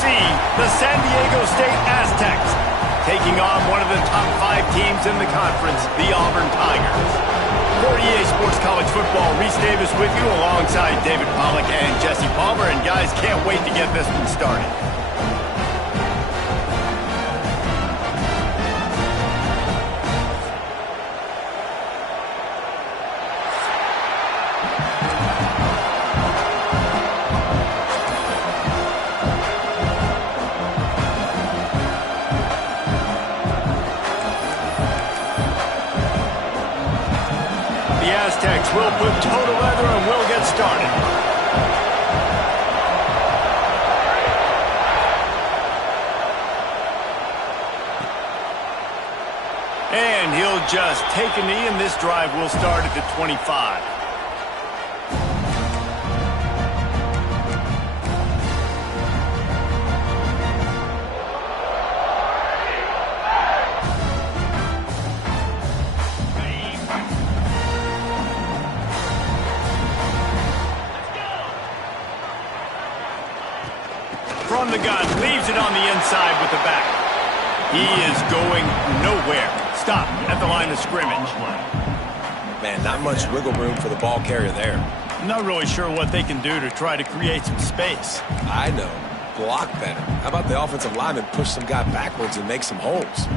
see the San Diego State Aztecs taking on one of the top 5 teams in the conference, the Auburn Tigers. For EA Sports College Football, Reese Davis with you alongside David Pollack and Jesse Palmer. And guys, can't wait to get this one started. Aztecs will put total leather and we'll get started. And he'll just take a knee, and this drive will start at the 25. From the gun, leaves it on the inside with the back. He is going nowhere. Stop at the line of scrimmage. Man, not much wiggle room for the ball carrier there. I'm not really sure what they can do to try to create some space. I know. Block better. How about the offensive lineman push some guy backwards and make some holes?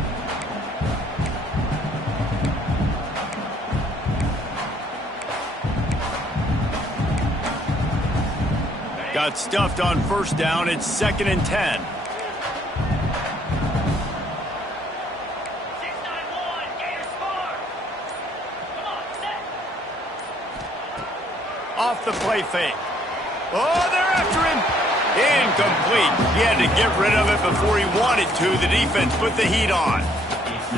Got stuffed on first down. It's 2nd and 10. Off the play fake. Oh, they're after him. Incomplete. He had to get rid of it before he wanted to. The defense put the heat on.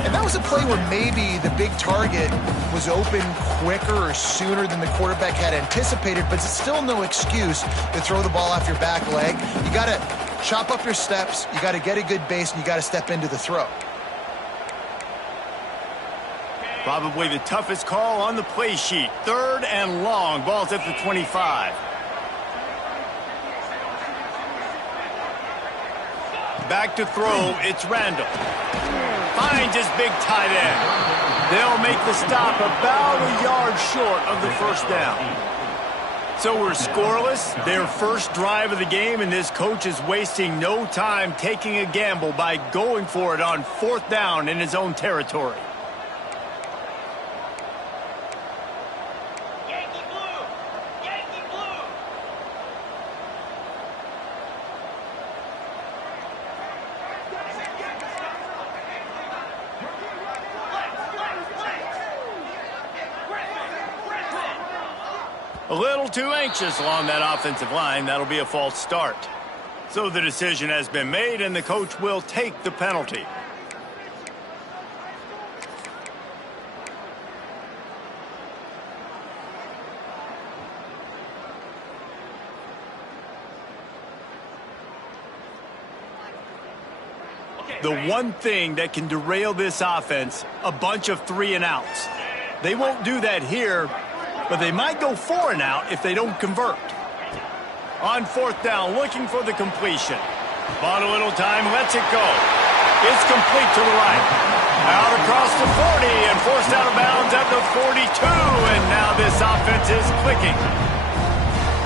And that was a play where maybe the big target was open quicker or sooner than the quarterback had anticipated, but it's still no excuse to throw the ball off your back leg. You got to chop up your steps, you got to get a good base, and you got to step into the throw. Probably the toughest call on the play sheet. 3rd and long. Ball's at the 25. Back to throw. It's Randall. Finds his big tight end. They'll make the stop about a yard short of the first down. So we're scoreless. Their first drive of the game, and this coach is wasting no time taking a gamble by going for it on 4th down in his own territory. A little too anxious along that offensive line. That'll be a false start. So the decision has been made, and the coach will take the penalty. The one thing that can derail this offense, a bunch of 3 and outs. They won't do that here, but they might go 4 and out if they don't convert. On 4th down, looking for the completion. Bought a little time, lets it go. It's complete to the right. Out across the 40 and forced out of bounds at the 42. And now this offense is clicking.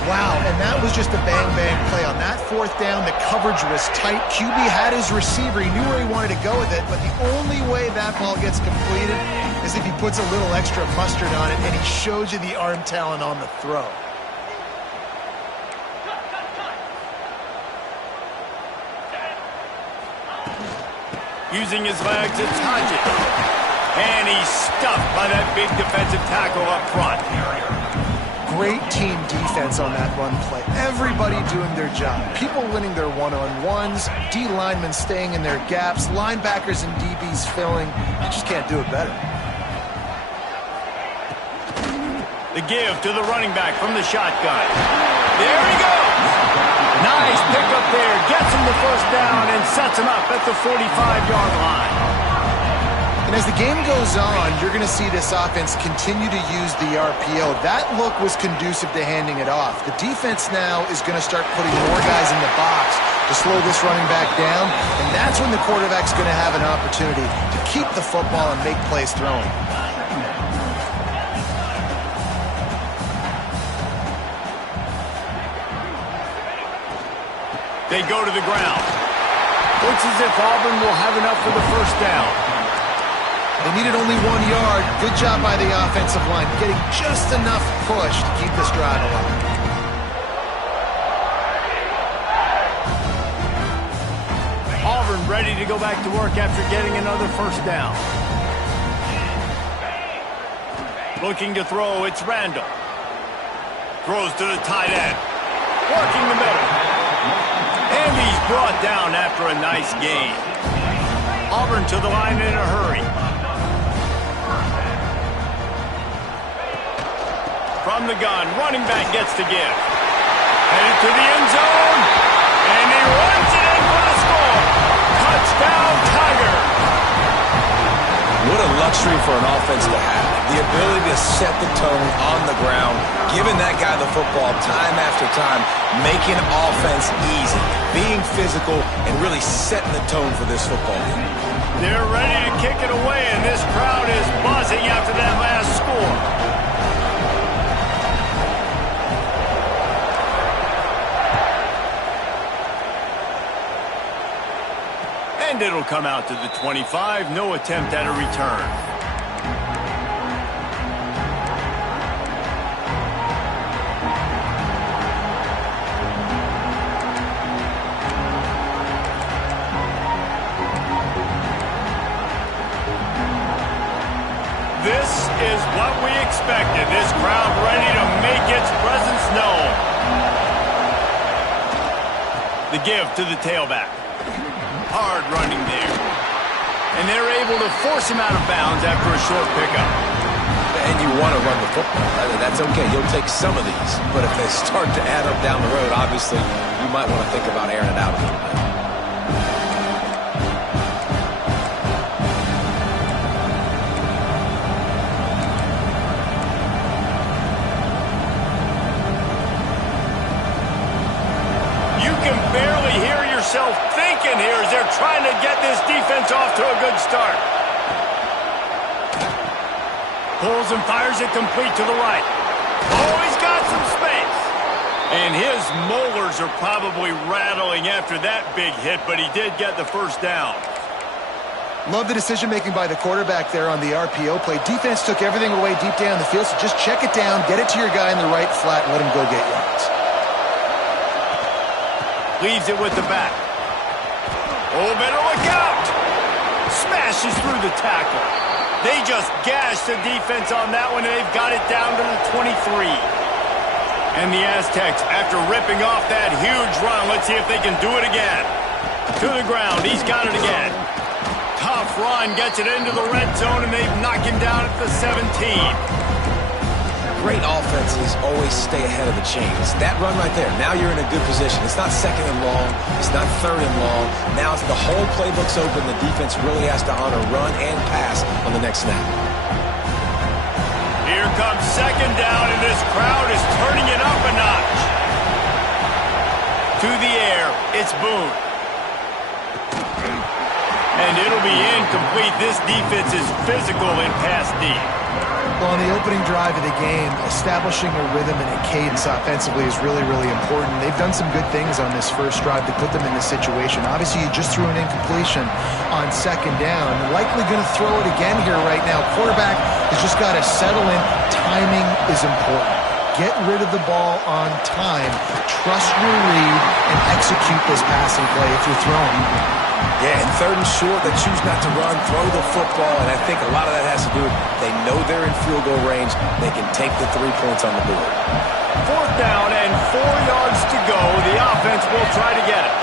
Wow, and that was just a bang-bang play. On that 4th down, the coverage was tight. QB had his receiver. He knew where he wanted to go with it, but the only way that ball gets completed is if he puts a little extra mustard on it, and he shows you the arm talent on the throw. Using his legs, it's Hodges. And he's stuffed by that big defensive tackle up front. Great team defense on that run play. Everybody doing their job. People winning their one-on-ones, D linemen staying in their gaps, linebackers and DBs filling. You just can't do it better. The give to the running back from the shotgun. There he goes. Nice pickup there. Gets him the first down and sets him up at the 45-yard line. And as the game goes on, you're going to see this offense continue to use the RPO. That look was conducive to handing it off. The defense now is going to start putting more guys in the box to slow this running back down, and that's when the quarterback's going to have an opportunity to keep the football and make plays throwing. They go to the ground. Looks as if Auburn will have enough for the first down. They needed only 1 yard. Good job by the offensive line, getting just enough push to keep this drive alive. Auburn ready to go back to work after getting another first down. Looking to throw, it's Randall. Throws to the tight end. Working the middle. And he's brought down after a nice gain. Auburn to the line in a hurry. From the gun, running back gets to give. Headed to the end zone. And he runs it in for the score. Touchdown, Tiger. What a luxury for an offense to have. The ability to set the tone on the ground, giving that guy the football time after time, making offense easy, being physical, and really setting the tone for this football game. They're ready to kick it away, and this crowd is buzzing after that last score. And it'll come out to the 25. No attempt at a return. This is what we expected. This crowd ready to make its presence known. The give to the tailback. Hard running there. And they're able to force him out of bounds after a short pickup. And you want to run the football. That's okay. You'll take some of these. But if they start to add up down the road, obviously, you might want to think about airing it out a little bit. You can barely hear yourself thinking here as they're trying to get this defense off to a good start. Pulls and fires it complete to the right. Oh, he's got some space. And his molars are probably rattling after that big hit, but he did get the first down. Love the decision-making by the quarterback there on the RPO play. Defense took everything away deep down the field, so just check it down, get it to your guy in the right flat, and let him go get yards. Leaves it with the back. Oh, better look out! Smashes through the tackle. They just gashed the defense on that one, and they've got it down to the 23. And the Aztecs, after ripping off that huge run, let's see if they can do it again. To the ground, he's got it again. Tough run, gets it into the red zone, and they've knocked him down at the 17. Great offenses always stay ahead of the chains. That run right there, now you're in a good position. It's not second and long. It's not third and long. Now it's the whole playbook's open. The defense really has to honor run and pass on the next snap. Here comes second down, and this crowd is turning it up a notch. To the air, it's Boone. And it'll be incomplete. This defense is physical in pass deep. Well, on the opening drive of the game, establishing a rhythm and a cadence offensively is really, really important. They've done some good things on this first drive to put them in this situation. Obviously, you just threw an incompletion on second down. Likely going to throw it again here right now. Quarterback has just got to settle in. Timing is important. Get rid of the ball on time. Trust your read and execute this passing play if you're throwing. Yeah, and third and short, they choose not to run, throw the football, and I think a lot of that has to do with they know they're in field goal range. They can take the 3 points on the board. Fourth down and 4 yards to go. The offense will try to get it.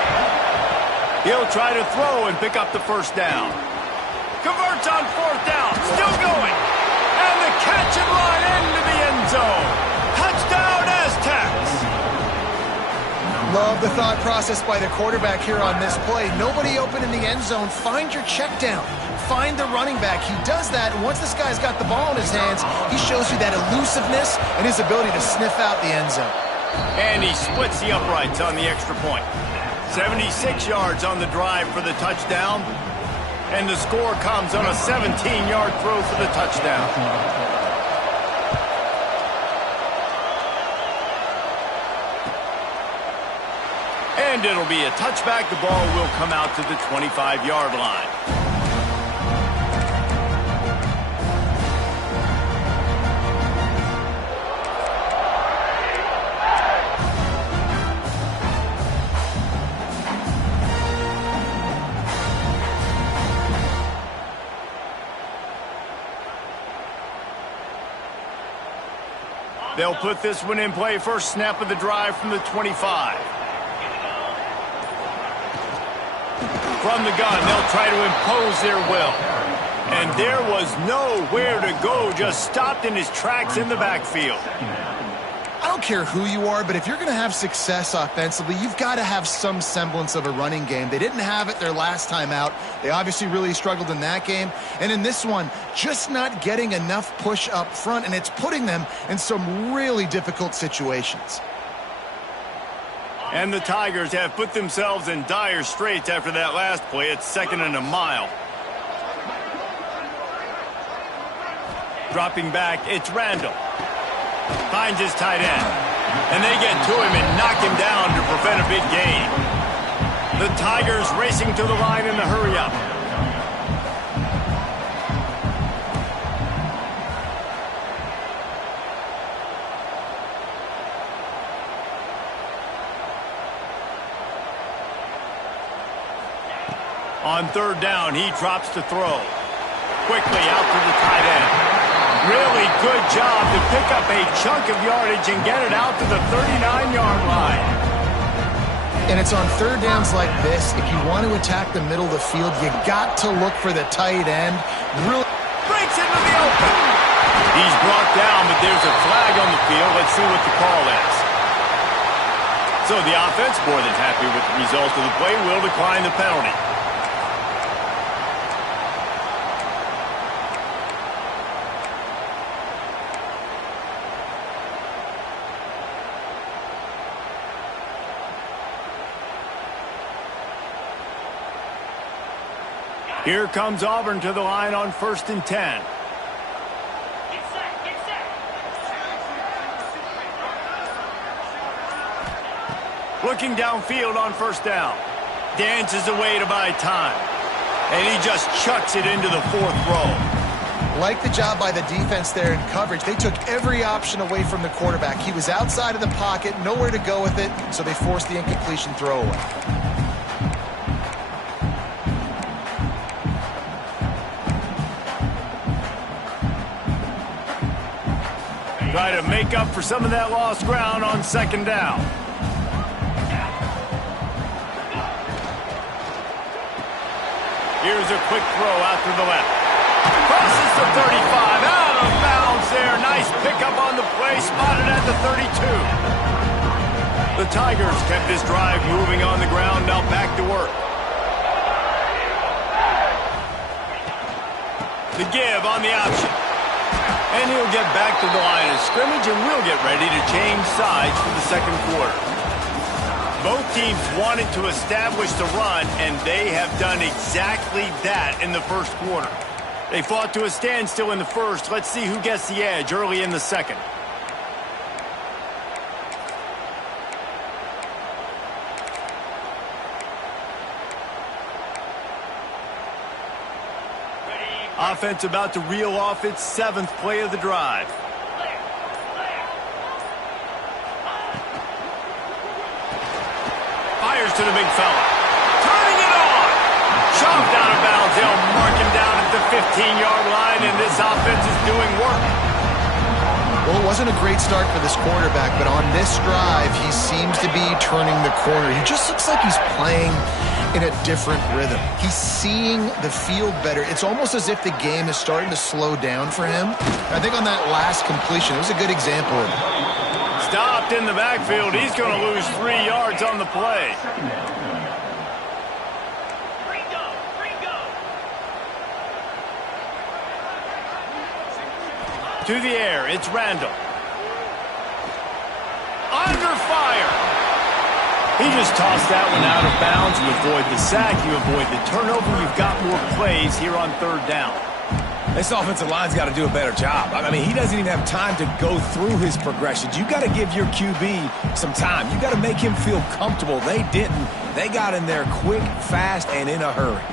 He'll try to throw and pick up the first down. Converts on fourth down. Still going. And the catch and run into the end zone. Touchdown, Aztecs. Love the thought process by the quarterback here on this play. Nobody open in the end zone. Find your check down. Find the running back. He does that, and once this guy's got the ball in his hands, he shows you that elusiveness and his ability to sniff out the end zone. And he splits the uprights on the extra point. 76 yards on the drive for the touchdown, and the score comes on a 17-yard throw for the touchdown. And it'll be a touchback. The ball will come out to the 25-yard line. They'll put this one in play. First snap of the drive from the 25. From the gun, they'll try to impose their will. And there was nowhere to go, just stopped in his tracks in the backfield. I don't care who you are, but if you're going to have success offensively, you've got to have some semblance of a running game. They didn't have it their last time out. They obviously really struggled in that game. And in this one, just not getting enough push up front, and it's putting them in some really difficult situations. And the Tigers have put themselves in dire straits after that last play. It's 2nd and a mile. Dropping back, it's Randall. Finds his tight end. And they get to him and knock him down to prevent a big gain. The Tigers racing to the line in the hurry-up. On 3rd down, he drops to throw. Quickly out to the tight end. Really good job to pick up a chunk of yardage and get it out to the 39-yard line. And it's on 3rd downs like this. If you want to attack the middle of the field, you got to look for the tight end. Really breaks into the open. He's brought down, but there's a flag on the field. Let's see what the call is. So the offense, more than happy with the result of the play, will decline the penalty. Here comes Auburn to the line on 1st and 10. Looking downfield on 1st down. Dances away to buy time. And he just chucks it into the 4th row. Like the job by the defense there in coverage. They took every option away from the quarterback. He was outside of the pocket, nowhere to go with it, so they forced the incompletion throwaway. Try to make up for some of that lost ground on 2nd down. Here's a quick throw out to the left. Crosses the 35, out of bounds there. Nice pickup on the play, spotted at the 32. The Tigers kept this drive moving on the ground, now back to work. The give on the option. And he'll get back to the line of scrimmage, and we'll get ready to change sides for the 2nd quarter. Both teams wanted to establish the run, and they have done exactly that in the 1st quarter. They fought to a standstill in the 1st. Let's see who gets the edge early in the 2nd. Offense about to reel off its 7th play of the drive. Fires to the big fella. Turning it on. Shoved out of bounds. They'll mark him down at the 15-yard line, and this offense is doing work. Well, it wasn't a great start for this quarterback, but on this drive, he seems to be turning the corner. He just looks like he's playing in a different rhythm. He's seeing the field better. It's almost as if the game is starting to slow down for him. I think on that last completion, it was a good example of it. Stopped in the backfield. He's going to lose 3 yards on the play. To the air, it's Randall. Under fire. He just tossed that one out of bounds. You avoid the sack, you avoid the turnover. You've got more plays here on 3rd down. This offensive line's got to do a better job. I mean, he doesn't even have time to go through his progressions. You got to give your QB some time. You got to make him feel comfortable. They didn't. They got in there quick, fast, and in a hurry.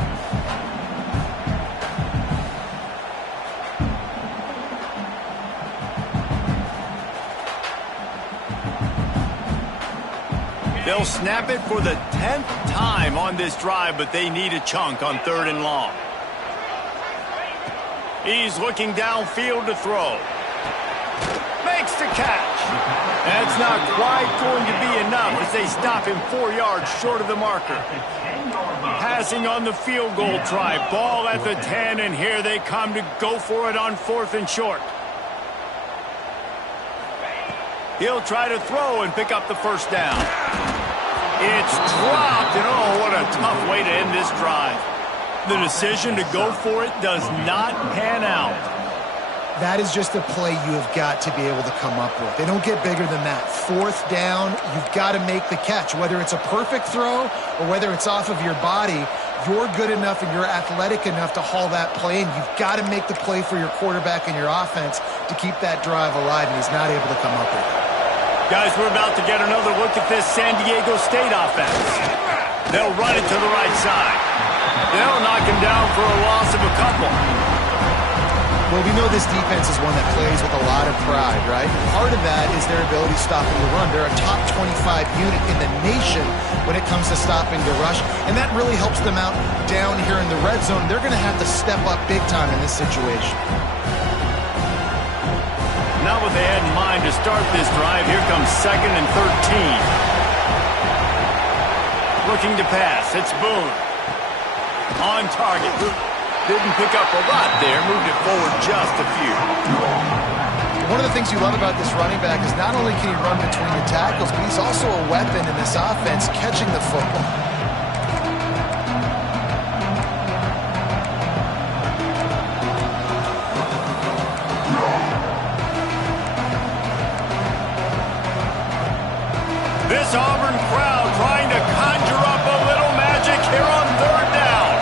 They'll snap it for the 10th time on this drive, but they need a chunk on 3rd and long. He's looking downfield to throw. Makes the catch. That's not quite going to be enough as they stop him 4 yards short of the marker. Passing on the field goal try. Ball at the 10, and here they come to go for it on 4th and short. He'll try to throw and pick up the 1st down. It's dropped, and oh, what a tough way to end this drive. The decision to go for it does not pan out. That is just a play you have got to be able to come up with. They don't get bigger than that. 4th down, you've got to make the catch. Whether it's a perfect throw or whether it's off of your body, you're good enough and you're athletic enough to haul that play in. You've got to make the play for your quarterback and your offense to keep that drive alive, and he's not able to come up with it. Guys, we're about to get another look at this San Diego State offense. They'll run it to the right side. They'll knock him down for a loss of a couple. Well, we know this defense is one that plays with a lot of pride, right? Part of that is their ability stopping the run. They're a top 25 unit in the nation when it comes to stopping the rush, and that really helps them out down here in the red zone. They're going to have to step up big time in this situation. Not what they had in mind to start this drive. Here comes 2nd and 13. Looking to pass. It's Boone. On target. Didn't pick up a lot there. Moved it forward just a few. One of the things you love about this running back is not only can he run between the tackles, but he's also a weapon in this offense catching the football. This Auburn crowd trying to conjure up a little magic here on 3rd down.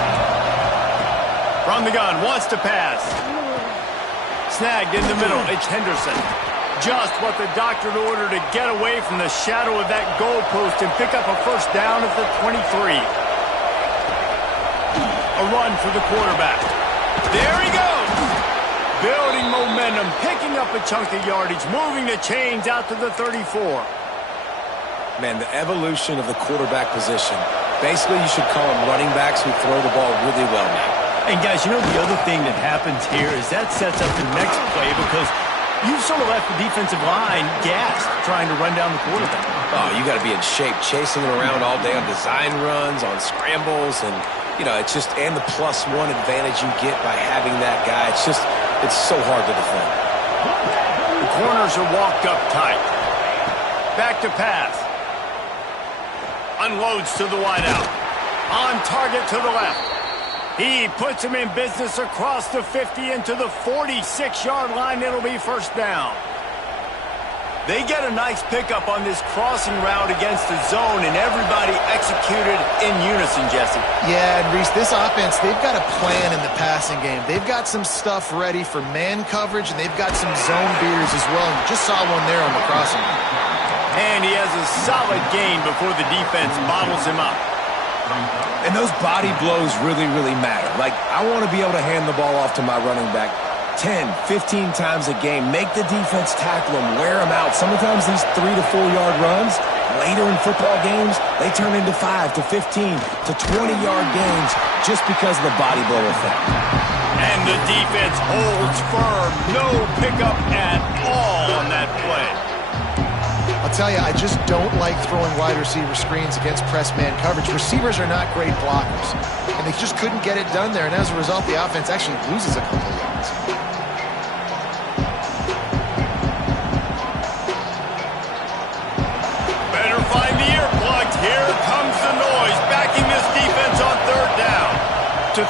From the gun, wants to pass. Snagged in the middle, it's Henderson. Just what the doctor ordered to get away from the shadow of that goalpost and pick up a 1st down at the 23. A run for the quarterback. There he goes. Building momentum, picking up a chunk of yardage, moving the chains out to the 34. Man, the evolution of the quarterback position. Basically, you should call them running backs who throw the ball really well now. And guys, you know the other thing that happens here is that sets up the next play because you've sort of left the defensive line gassed trying to run down the quarterback. Oh, you got to be in shape, chasing him around all day on design runs, on scrambles, and, you know, it's just, and the +1 advantage you get by having that guy. It's just, it's so hard to defend. The corners are walked up tight. Back to pass. Unloads to the wideout. On target to the left. He puts him in business across the 50 into the 46-yard line. It'll be 1st down. They get a nice pickup on this crossing route against the zone, and everybody executed in unison, Jesse. Yeah, and Reese, this offense, they've got a plan in the passing game. They've got some stuff ready for man coverage, and they've got some zone beaters as well. And you just saw one there on the crossing route. And he has a solid gain before the defense bottles him up. And those body blows really, really matter. Like, I want to be able to hand the ball off to my running back 10, 15 times a game. Make the defense tackle him, wear him out. Sometimes these 3 to 4 yard runs, later in football games, they turn into 5 to 15 to 20-yard gains just because of the body blow effect. And the defense holds firm. No pickup at all on that play. I'll tell you, I just don't like throwing wide receiver screens against press man coverage. Receivers are not great blockers, and they just couldn't get it done there, and as a result, the offense actually loses a couple of yards.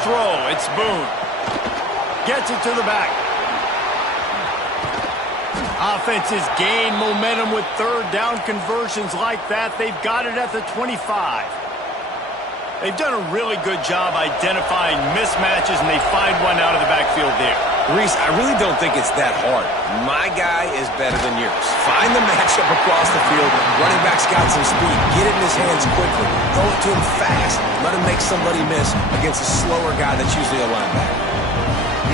throw. It's Boone. Gets it to the back. Offenses gain momentum with third down conversions like that. They've got it at the 25. They've done a really good job identifying mismatches, and they find one out of the backfield there. Reese, I really don't think it's that hard. My guy is better than yours. Find the matchup across the field. Running back's got some speed. Get it in his hands quickly. Throw it to him fast. Let him make somebody miss against a slower guy that's usually a linebacker.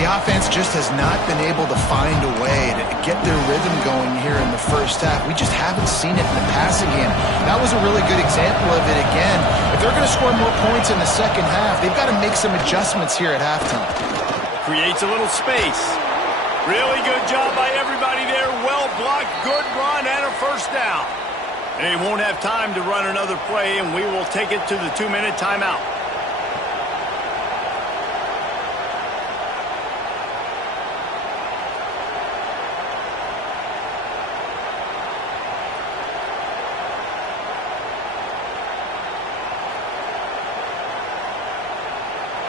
The offense just has not been able to find a way to get their rhythm going here in the first half. We just haven't seen it in the passing game. That was a really good example of it again. If they're going to score more points in the second half, they've got to make some adjustments here at halftime. Creates a little space. Really good job by everybody there. Well blocked, good run, and a first down. They won't have time to run another play, and we will take it to the 2-minute timeout.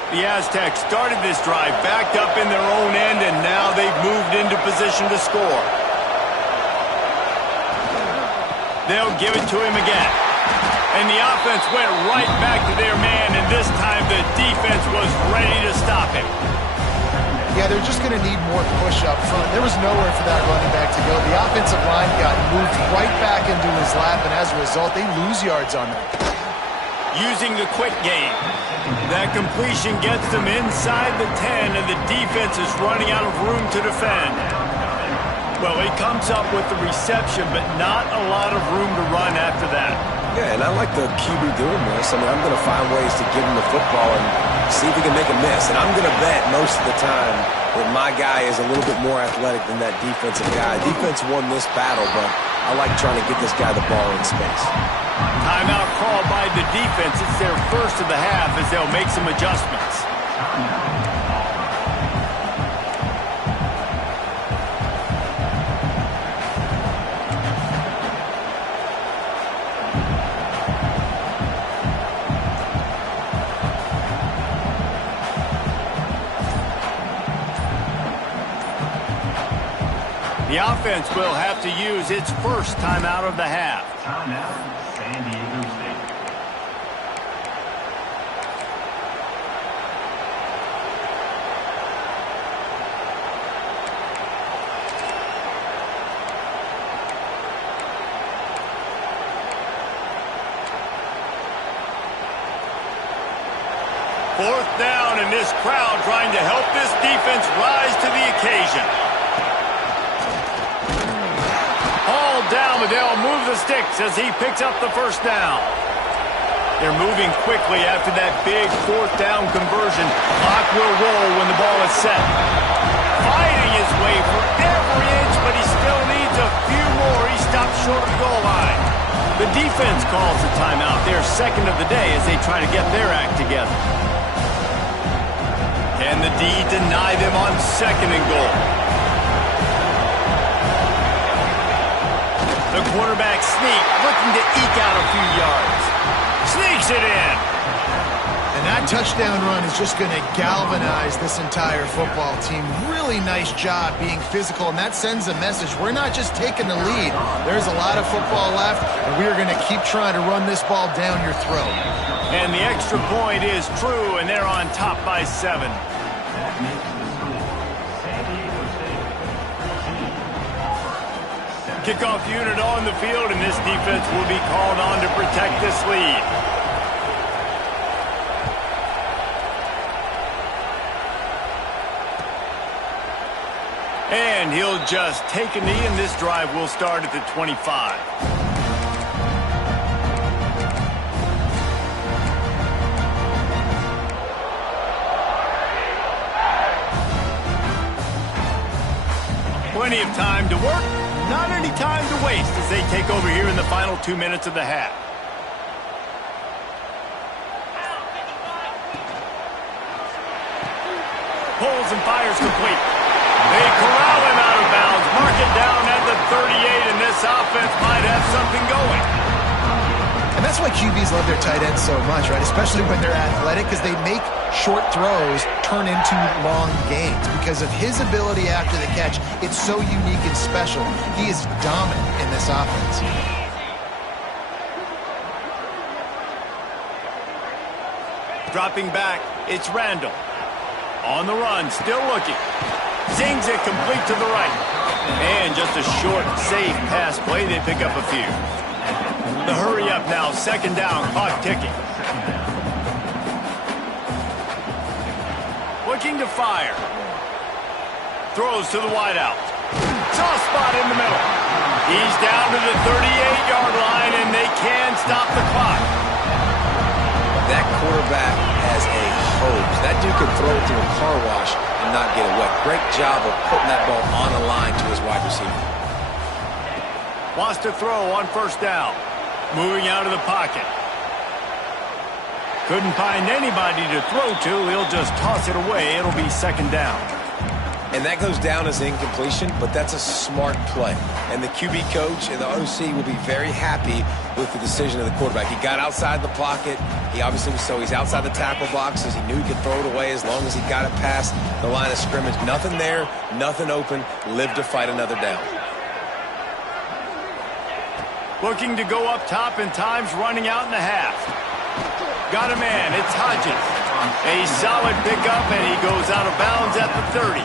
The Aztecs started this drive, backed up in their own end, and now they've moved into position to score. They'll give it to him again. And the offense went right back to their man, and this time the defense was ready to stop him. Yeah, they're just going to need more push up front. There was nowhere for that running back to go. The offensive line got moved right back into his lap, and as a result, they lose yards on that. Using the quick game. That completion gets them inside the 10, and the defense is running out of room to defend. Well, he comes up with the reception, but not a lot of room to run after that. Yeah, and I like the QB doing this. I mean, I'm going to find ways to give him the football and see if he can make a miss. And I'm going to bet most of the time that my guy is a little bit more athletic than that defensive guy. Defense won this battle, but I like trying to get this guy the ball in space. Timeout called by the defense. It's their first of the half as they'll make some adjustments. The offense will have to use its first timeout of the half. Timeout, San Diego State. Fourth down, and this crowd trying to help this defense rise to the occasion. Down, but they'll move the sticks as he picks up the first down. They're moving quickly after that big fourth down conversion. Clock will roll when the ball is set. Fighting his way for every inch, but he still needs a few more. He stops short of the goal line. The defense calls the timeout. Their second of the day as they try to get their act together. Can the D deny them on second and goal? The quarterback sneak, looking to eke out a few yards. Sneaks it in. And that touchdown run is just going to galvanize this entire football team. Really nice job being physical, and that sends a message. We're not just taking the lead. There's a lot of football left, and we are going to keep trying to run this ball down your throat. And the extra point is true, and they're on top by 7. Kickoff unit on the field, and this defense will be called on to protect this lead. And he'll just take a knee, and this drive will start at the 25. Plenty of time to work. Not any time to waste as they take over here in the final 2 minutes of the half. Pulls and fires complete. They corral him out of bounds. Mark it down at the 38, and this offense might have something going. And that's why QBs love their tight ends so much, right? Especially when they're athletic, because they make short throws turn into long gains. Because of his ability after the catch, it's so unique and special. He is dominant in this offense. Dropping back, it's Randall. On the run, still looking. Zings it complete to the right. And just a short, safe pass play. They pick up a few. The hurry up now, second down, clock ticking. Looking to fire. Throws to the wideout. Soft spot in the middle. He's down to the 38-yard line, and they can stop the clock. That quarterback has a hose. That dude could throw it through a car wash and not get it wet. Great job of putting that ball on the line to his wide receiver. Wants to throw on first down. Moving out of the pocket. Couldn't find anybody to throw to. He'll just toss it away. It'll be second down. And that goes down as an incompletion, but that's a smart play. And the QB coach and the OC will be very happy with the decision of the quarterback. He got outside the pocket. He obviously was he's outside the tackle boxes. He knew he could throw it away as long as he got it past the line of scrimmage. Nothing there, nothing open. Live to fight another down. Looking to go up top, and time's running out in the half. Got a man. It's Hodges. A solid pickup, and he goes out of bounds at the 30.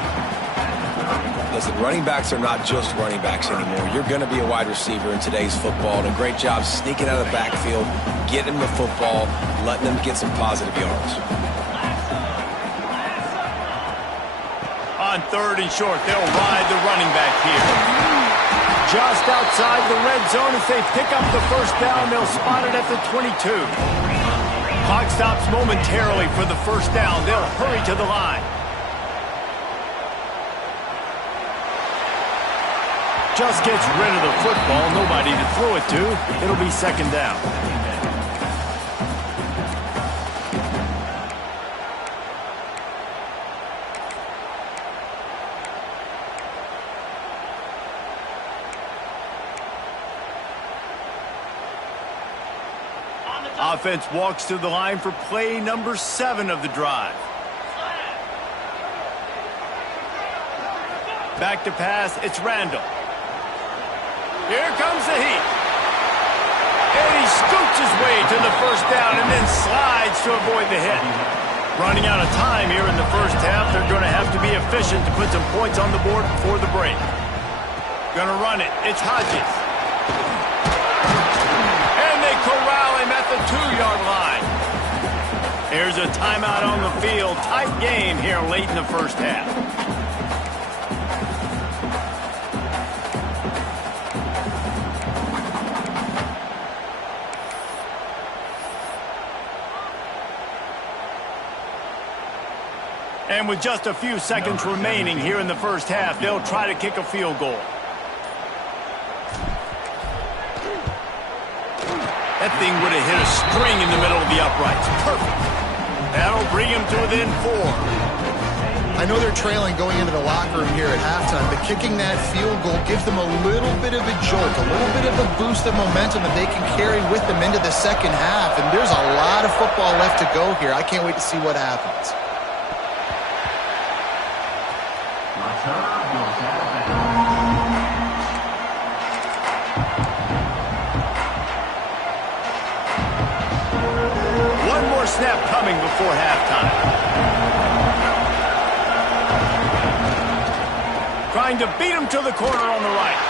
Listen, running backs are not just running backs anymore. You're going to be a wide receiver in today's football, and a great job sneaking out of the backfield, getting them the football, letting them get some positive yards. On third and short, they'll ride the running back here. Just outside the red zone. As they pick up the first down, they'll spot it at the 22. Clock stops momentarily for the first down. They'll hurry to the line. Just gets rid of the football. Nobody to throw it to. It'll be second down. Offense walks to the line for play number 7 of the drive. Back to pass, it's Randall. Here comes the heat. And he scoots his way to the first down and then slides to avoid the hit. Running out of time here in the first half. They're going to have to be efficient to put some points on the board before the break. Going to run it. It's Hodges. And they corral him at the 2-yard line. Here's a timeout on the field. Tight game here late in the first half. And with just a few seconds remaining here in the first half, they'll try to kick a field goal. That thing would have hit a string in the middle of the uprights. Perfect. That'll bring him to within 4. I know they're trailing going into the locker room here at halftime, but kicking that field goal gives them a little bit of a jolt, a little bit of a boost of momentum that they can carry with them into the second half. And there's a lot of football left to go here. I can't wait to see what happens. One more snap coming before halftime. Trying to beat him to the corner on the right.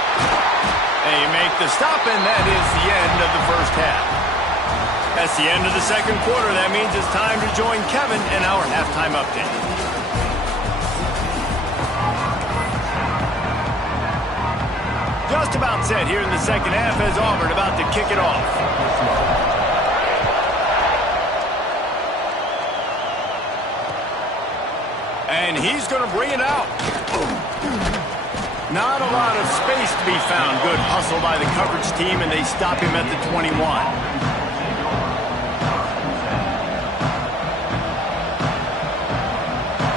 They make the stop, and that is the end of the first half. That's the end of the second quarter. That means it's time to join Kevin in our halftime update. Just about set here in the second half as Auburn about to kick it off. And he's going to bring it out. Not a lot of space to be found. Good hustle by the coverage team, and they stop him at the 21.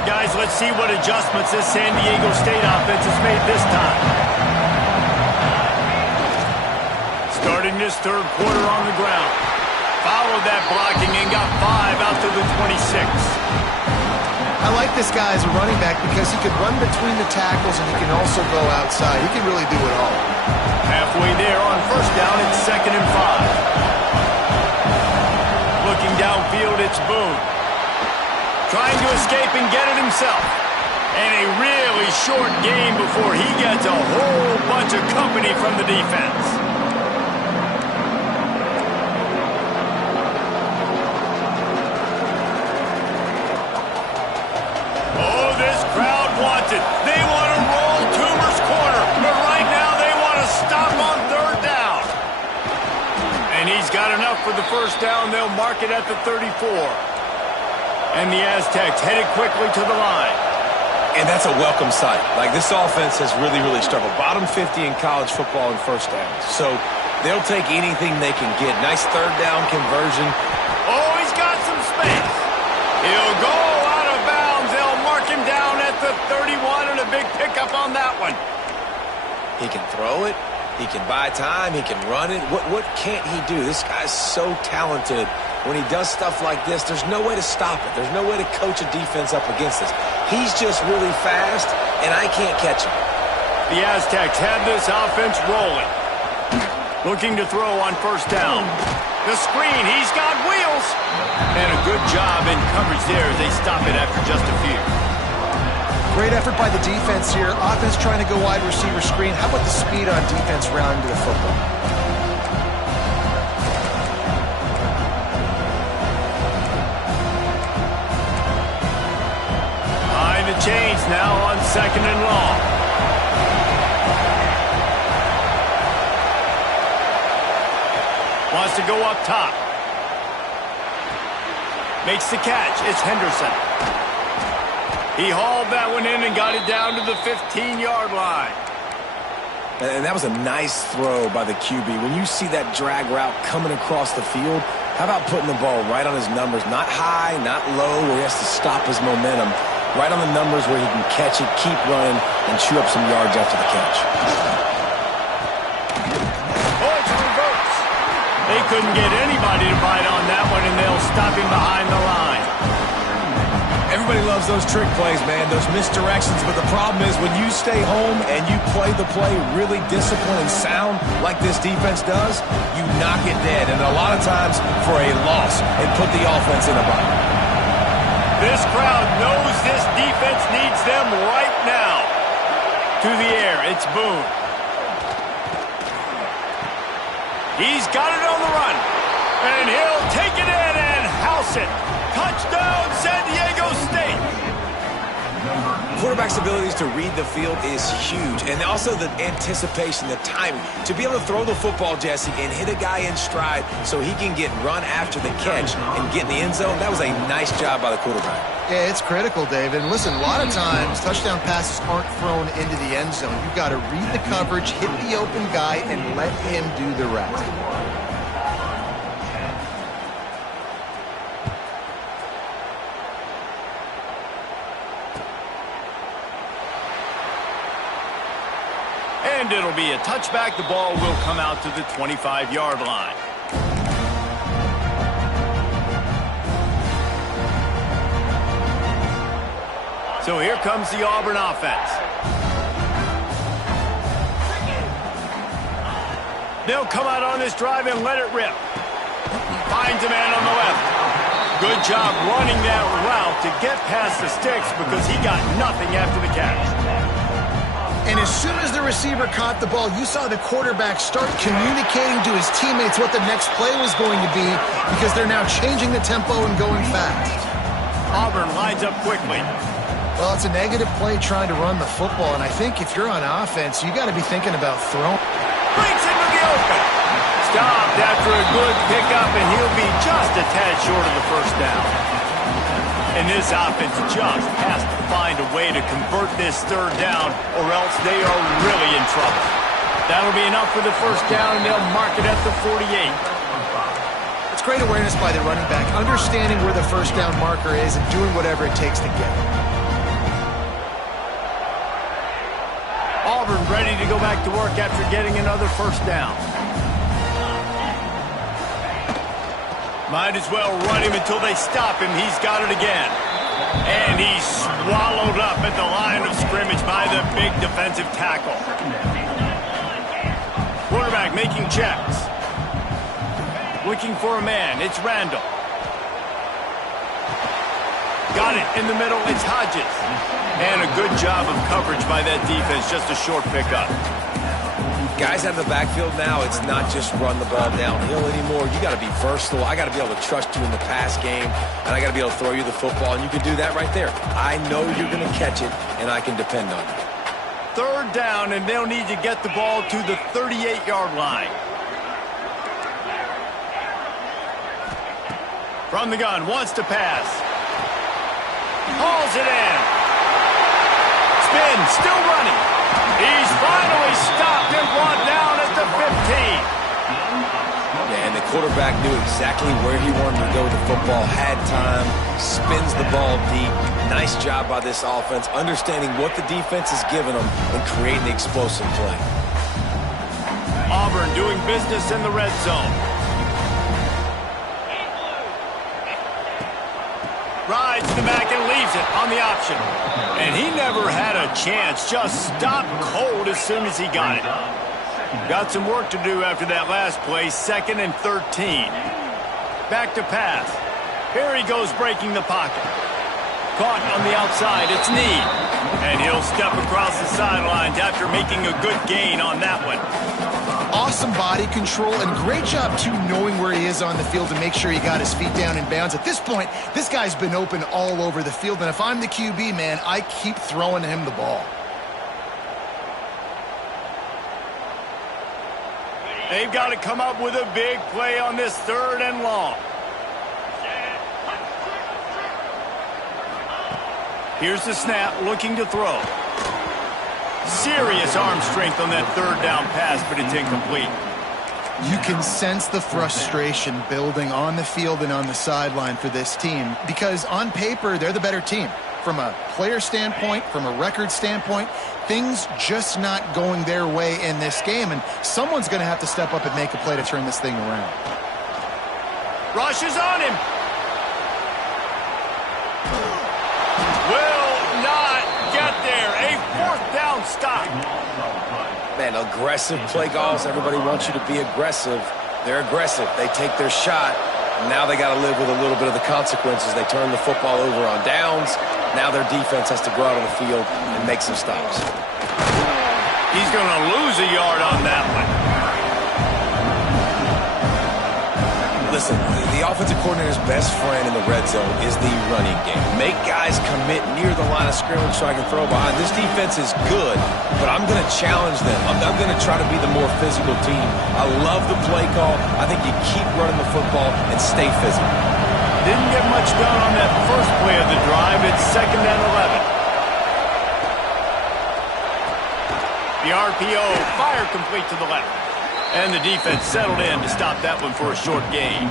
Guys, let's see what adjustments this San Diego State offense has made this time. Starting this third quarter on the ground. Followed that blocking and got 5 out to the 26. I like this guy as a running back because he can run between the tackles and he can also go outside. He can really do it all. Halfway there on first down, it's 2nd and 5. Looking downfield, it's Boone. Trying to escape and get it himself. And a really short game before he gets a whole bunch of company from the defense. Oh, this crowd wants it. They want to roll Toomer's corner, but right now they want to stop on 3rd down. And he's got enough for the first down. They'll mark it at the 34. And the Aztecs headed quickly to the line. And that's a welcome sight. Like, this offense has really, really struggled. Bottom 50 in college football in first downs. So they'll take anything they can get. Nice 3rd down conversion. Oh, he's got some space. He'll go out of bounds. They'll mark him down at the 31 and a big pickup on that one. He can throw it. He can buy time. He can run it. What can't he do? This guy's so talented. When he does stuff like this, there's no way to stop it. There's no way to coach a defense up against this. He's just really fast, and I can't catch him. The Aztecs have this offense rolling. Looking to throw on first down. The screen, he's got wheels. And a good job in coverage there as they stop it after just a few. Great effort by the defense here. Offense trying to go wide receiver screen. How about the speed on defense rounding to the football? The chains now on 2nd and long. Wants to go up top. Makes the catch. It's Henderson. He hauled that one in and got it down to the 15-yard line. And that was a nice throw by the QB. When you see that drag route coming across the field, how about putting the ball right on his numbers? Not high, not low, where he has to stop his momentum. Right on the numbers where he can catch it, keep running, and chew up some yards after the catch. Oh, it's a reverse. They couldn't get anybody to bite on that one, and they'll stop him behind the line. Everybody loves those trick plays, man, those misdirections, but the problem is when you stay home and you play the play really disciplined and sound like this defense does, you knock it dead, and a lot of times for a loss and put the offense in a bind. This crowd knows this defense needs them right now. To the air, it's Boone. He's got it on the run. And he'll take it in and house it. Touchdown, San Diego State. Quarterback's abilities to read the field is huge, and also the anticipation, the timing. To be able to throw the football, Jesse, and hit a guy in stride so he can get run after the catch and get in the end zone, that was a nice job by the quarterback. Yeah, it's critical, David. And listen, a lot of times touchdown passes aren't thrown into the end zone. You've got to read the coverage, hit the open guy, and let him do the rest. And it'll be a touchback. The ball will come out to the 25-yard line. So here comes the Auburn offense. They'll come out on this drive and let it rip. Finds a man on the left. Good job running that route to get past the sticks because he got nothing after the catch. And as soon as the receiver caught the ball, you saw the quarterback start communicating to his teammates what the next play was going to be because they're now changing the tempo and going fast. Auburn lines up quickly. Well, it's a negative play trying to run the football, and I think if you're on offense, you got to be thinking about throwing. Breaks into the open. Stopped after a good pickup, and he'll be just a tad short of the first down. And this offense just has to find a way to convert this third down, or else they are really in trouble. That'll be enough for the first down, and they'll mark it at the 48. It's great awareness by the running back, understanding where the first down marker is and doing whatever it takes to get it. Auburn ready to go back to work after getting another first down. Might as well run him until they stop him. He's got it again. And he's swallowed up at the line of scrimmage by the big defensive tackle. Quarterback making checks. Looking for a man. It's Randall. Got it in the middle. It's Hodges. And a good job of coverage by that defense. Just a short pickup. Guys out of the backfield now, it's not just run the ball downhill anymore. You got to be versatile. I got to be able to trust you in the pass game, and I got to be able to throw you the football, and you can do that right there. I know you're going to catch it, and I can depend on you. Third down, and they'll need to get the ball to the 38-yard line. From the gun, wants to pass. Hauls it in. Spin, still running. He's finally stopped and brought down at the 15. Yeah, and the quarterback knew exactly where he wanted to go with the football, had time, spins the ball deep. Nice job by this offense, understanding what the defense is giving them and creating the explosive play. Auburn doing business in the red zone. Rides the back and leaves it on the option. And he never had a chance. Just stopped cold as soon as he got it. Got some work to do after that last play. 2nd and 13. Back to pass. Here he goes breaking the pocket. Caught on the outside. It's Need. And he'll step across the sidelines after making a good gain on that one. Awesome body control and great job, too, knowing where he is on the field to make sure he got his feet down in bounds. At this point, this guy's been open all over the field, and if I'm the QB, man, I keep throwing him the ball. They've got to come up with a big play on this 3rd and long. Here's the snap, looking to throw. Serious arm strength on that 3rd down pass, but it's incomplete. You can sense the frustration building on the field and on the sideline for this team because on paper, they're the better team. From a player standpoint, from a record standpoint, things just not going their way in this game, and someone's going to have to step up and make a play to turn this thing around. Rush is on him. Will not get there. A 4th down stop. Man, aggressive play calls. Everybody wants you to be aggressive. They're aggressive. They take their shot. Now they got to live with a little bit of the consequences. They turn the football over on downs. Now their defense has to go out on the field and make some stops. He's going to lose a yard on that one. Listen, the offensive coordinator's best friend in the red zone is the running game. Make guys commit near the line of scrimmage so I can throw behind. This defense is good, but I'm going to challenge them. I'm going to try to be the more physical team. I love the play call. I think you keep running the football and stay physical. Didn't get much done on that first play of the drive. It's 2nd and 11. The RPO, fire complete to the left. And the defense settled in to stop that one for a short gain.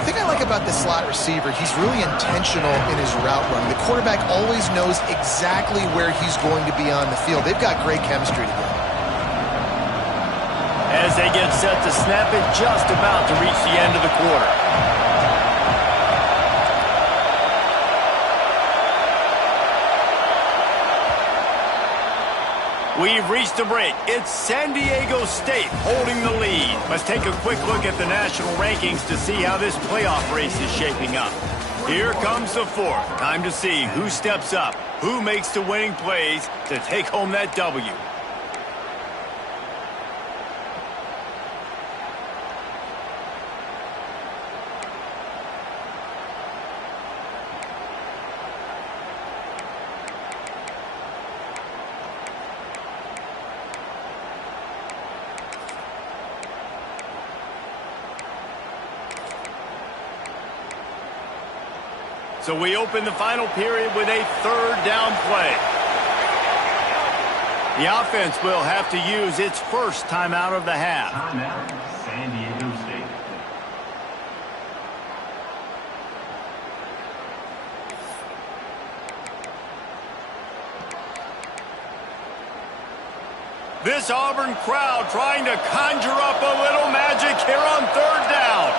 The thing I like about this slot receiver, he's really intentional in his route run. The quarterback always knows exactly where he's going to be on the field. They've got great chemistry together. As they get set to snap it, just about to reach the end of the quarter. We've reached a break. It's San Diego State holding the lead. Let's take a quick look at the national rankings to see how this playoff race is shaping up. Here comes the 4th. Time to see who steps up, who makes the winning plays to take home that W. So we open the final period with a 3rd down play. The offense will have to use its first timeout of the half. Timeout, San Diego State. This Auburn crowd trying to conjure up a little magic here on 3rd down.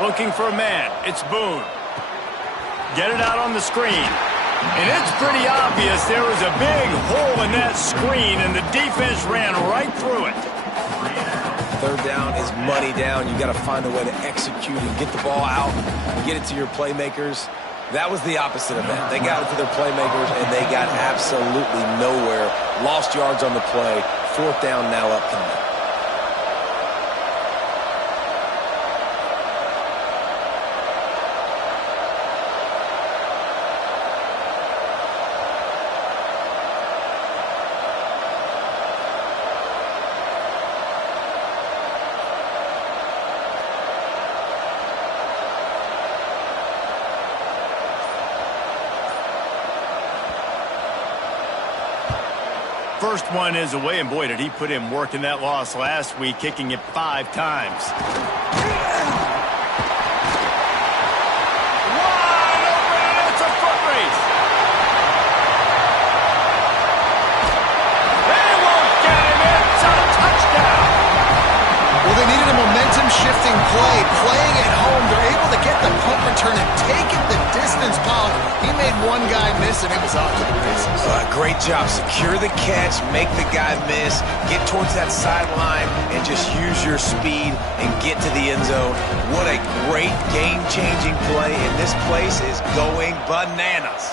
Looking for a man. It's Boone. Get it out on the screen. And it's pretty obvious there was a big hole in that screen, and the defense ran right through it. Third down is money down. You got to find a way to execute and get the ball out and get it to your playmakers. That was the opposite of that. They got it to their playmakers, and they got absolutely nowhere. Lost yards on the play. Fourth down now upcoming. First one is away, and boy, did he put in work in that loss last week, kicking it 5 times. Wide open, and it's a foot race. They won't get him. It's a touchdown. Well, they needed a momentum-shifting play. Playing at home, they're able to get the punt return and take it the distance. Paul, he made one guy miss, and it was off to the races. Great job. Secure the catch, make the guy miss, get towards that sideline, and just use your speed and get to the end zone. What a great game-changing play, and this place is going bananas.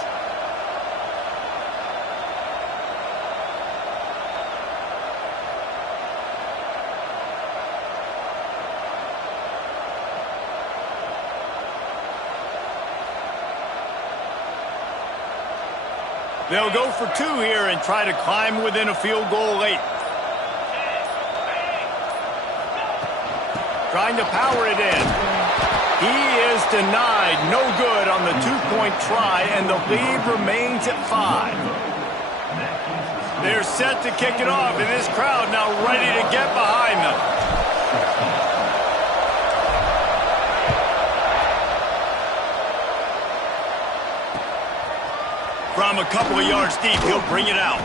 They'll go for 2 here and try to climb within a field goal late. Trying to power it in. He is denied. No good on the 2-point try, and the lead remains at 5. They're set to kick it off, and this crowd now ready to get behind them. From a couple of yards deep, he'll bring it out.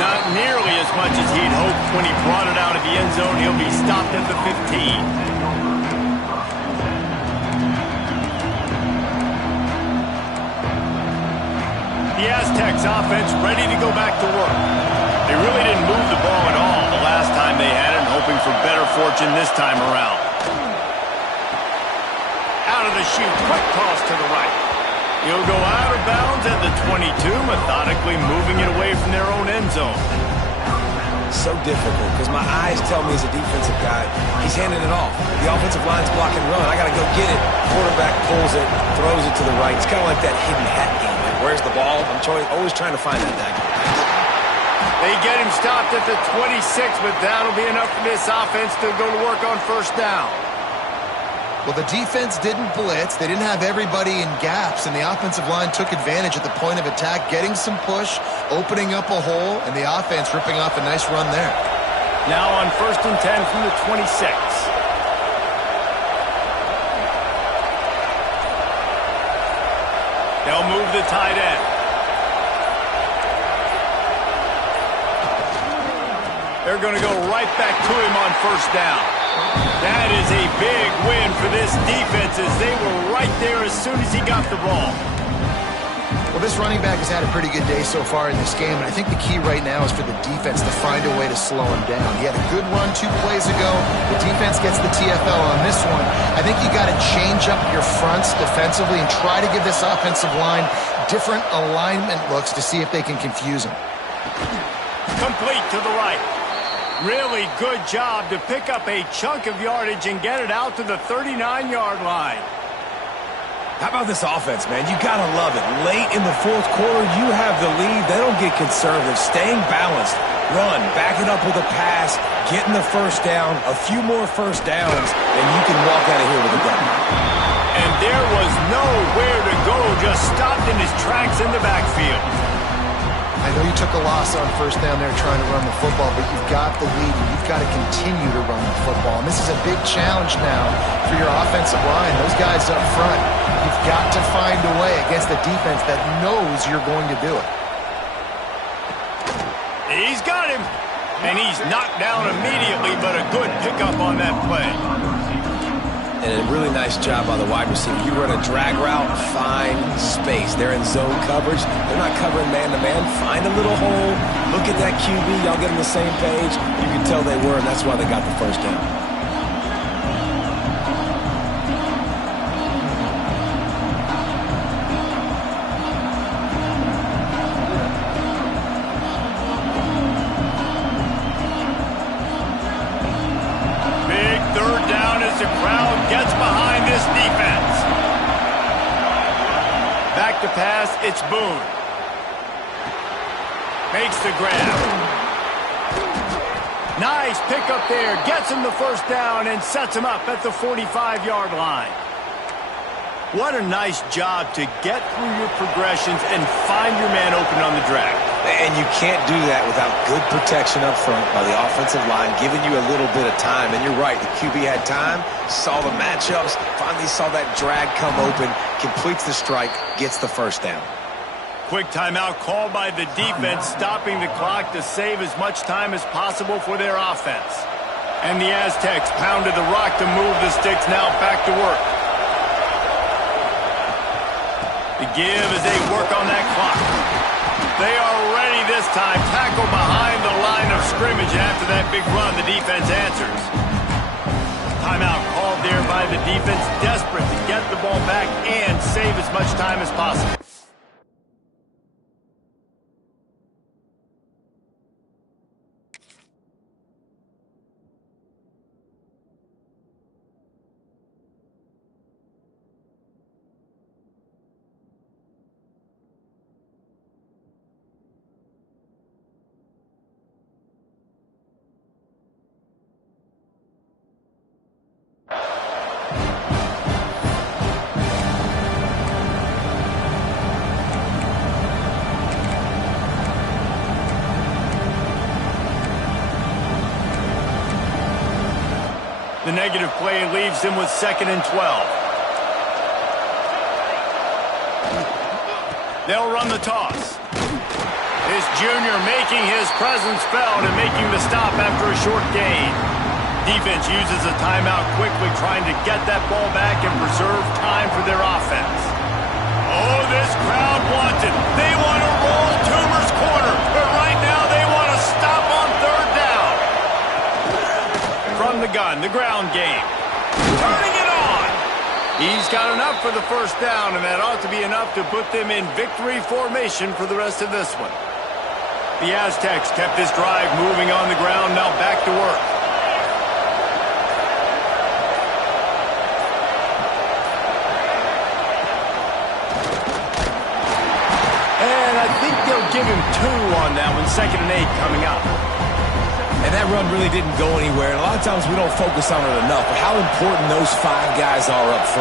Not nearly as much as he'd hoped when he brought it out of the end zone. He'll be stopped at the 15. The Aztecs offense ready to go back to work. They really didn't move the ball at all the last time they had it, hoping for better fortune this time around. Out of the chute, quick toss to the right. He'll go out of bounds at the 22, methodically moving it away from their own end zone. So difficult because my eyes tell me as a defensive guy, he's handing it off. The offensive line's block and run. I got to go get it. Quarterback pulls it, throws it to the right. It's kind of like that hidden hat game. Like, where's the ball? I'm always trying to find that diagonal pass. They get him stopped at the 26, but that'll be enough for this offense to go to work on first down. Well, the defense didn't blitz. They didn't have everybody in gaps, and the offensive line took advantage at the point of attack, getting some push, opening up a hole, and the offense ripping off a nice run there. Now on 1st and 10 from the 26. They'll move the tight end. They're going to go right back to him on first down. That is a big win for this defense as they were right there as soon as he got the ball. Well, this running back has had a pretty good day so far in this game, and I think the key right now is for the defense to find a way to slow him down. He had a good run 2 plays ago. The defense gets the TFL on this one. I think you got to change up your fronts defensively and try to give this offensive line different alignment looks to see if they can confuse him. Complete to the right. Really good job to pick up a chunk of yardage and get it out to the 39-yard line. How about this offense, man? You got to love it. Late in the fourth quarter, you have the lead. They don't get conservative. Staying balanced. Run, back it up with a pass, getting the first down, a few more first downs, and you can walk out of here with a gun. And there was nowhere to go, just stopped in his tracks in the backfield. I know you took a loss on first down there trying to run the football, but you've got the lead, and you've got to continue to run the football. And this is a big challenge now for your offensive line. Those guys up front, you've got to find a way against a defense that knows you're going to do it. He's got him, and he's knocked down immediately, but a good pickup on that play. And a really nice job by the wide receiver. You run a drag route, find space. They're in zone coverage. They're not covering man-to-man. Find a little hole. Look at that QB. Y'all get on the same page. You can tell they were, and that's why they got the first down. The crowd gets behind this defense. Back to pass, it's Boone. Makes the grab. Nice pick up there. Gets him the first down and sets him up at the 45-yard line. What a nice job to get through your progressions and find your man open on the drag. And you can't do that without good protection up front by the offensive line, giving you a little bit of time. And you're right, the QB had time, saw the matchups, finally saw that drag come open, completes the strike, gets the first down. Quick timeout called by the defense, stopping the clock to save as much time as possible for their offense. And the Aztecs pounded the rock to move the sticks, now back to work. The give as they work on that clock. They are ready this time. Tackle behind the line of scrimmage. After that big run, the defense answers. Timeout called there by the defense, desperate to get the ball back and save as much time as possible. The negative play leaves him with 2nd and 12. They'll run the toss. This junior making his presence felt and making the stop after a short gain. Defense uses a timeout quickly, trying to get that ball back and preserve time for their offense. Oh, this crowd wants it. They want to roll Toomer's corner, but right now they want to stop on 3rd down. From the gun, the ground game. Turning it on. He's got enough for the first down, and that ought to be enough to put them in victory formation for the rest of this one. The Aztecs kept this drive moving on the ground, now back to work. And I think they'll give him 2 on that one, 2nd and 8 coming up. And that run really didn't go anywhere. And a lot of times we don't focus on it enough, but how important those 5 guys are up front.